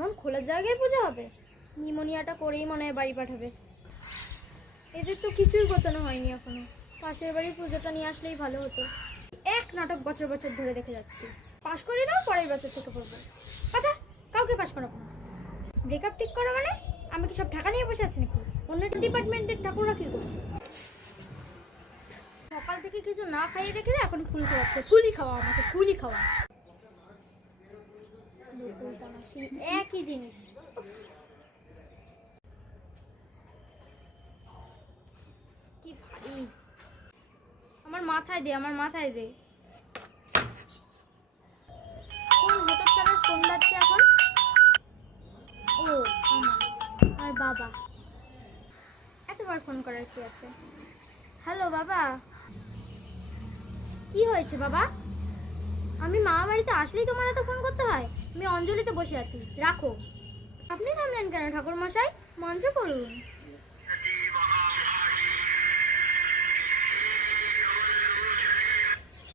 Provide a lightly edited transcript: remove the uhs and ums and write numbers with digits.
এমন খোলা জায়গায় পুজো হবে? নিউমোনিয়াটা করেই মনে হয় বাড়ি পাঠাবে। এদের তো কিছুই গোছানো হয়নি এখনো। পাশের বাড়ির পুজোটা নিয়ে আসলেই ভালো হতো। এক নাটক বছর বছর ধরে দেখে যাচ্ছি। পাশ করে দাও, পরের বছর থেকে পড়বো। আচ্ছা, কাউকে পাশ করাবো না। ব্রেকআপ ঠিক করো মানে? আমি কি সব টাকা নিয়ে বসে আছি নাকি? অন্য একটা ডিপার্টমেন্টের ঠাকুররা কি করছে? সকাল থেকে কিছু না খাইয়ে রেখে এখন ফুল খাওয়াচ্ছে। ফুলই খাওয়া, আমাকে ফুলই খাওয়া। সেই একই জিনিস। কি ভারী। আমার মাথায় দে, আমার মাথায় দে। কোন হতচ্ছাড়ার ফোন বাজছে এখন? ও আমার আর বাবা। এতবার ফোন করার কি আছে? হ্যালো বাবা, কি হয়েছে বাবা? আমি মামা বাড়িতে আসলেই তোমার এত ফোন করতে হয়? আমি অঞ্জলিতে বসে আছি, রাখো। আপনি থামলেন কেন ঠাকুর মশাই? মন্ত্র করুন।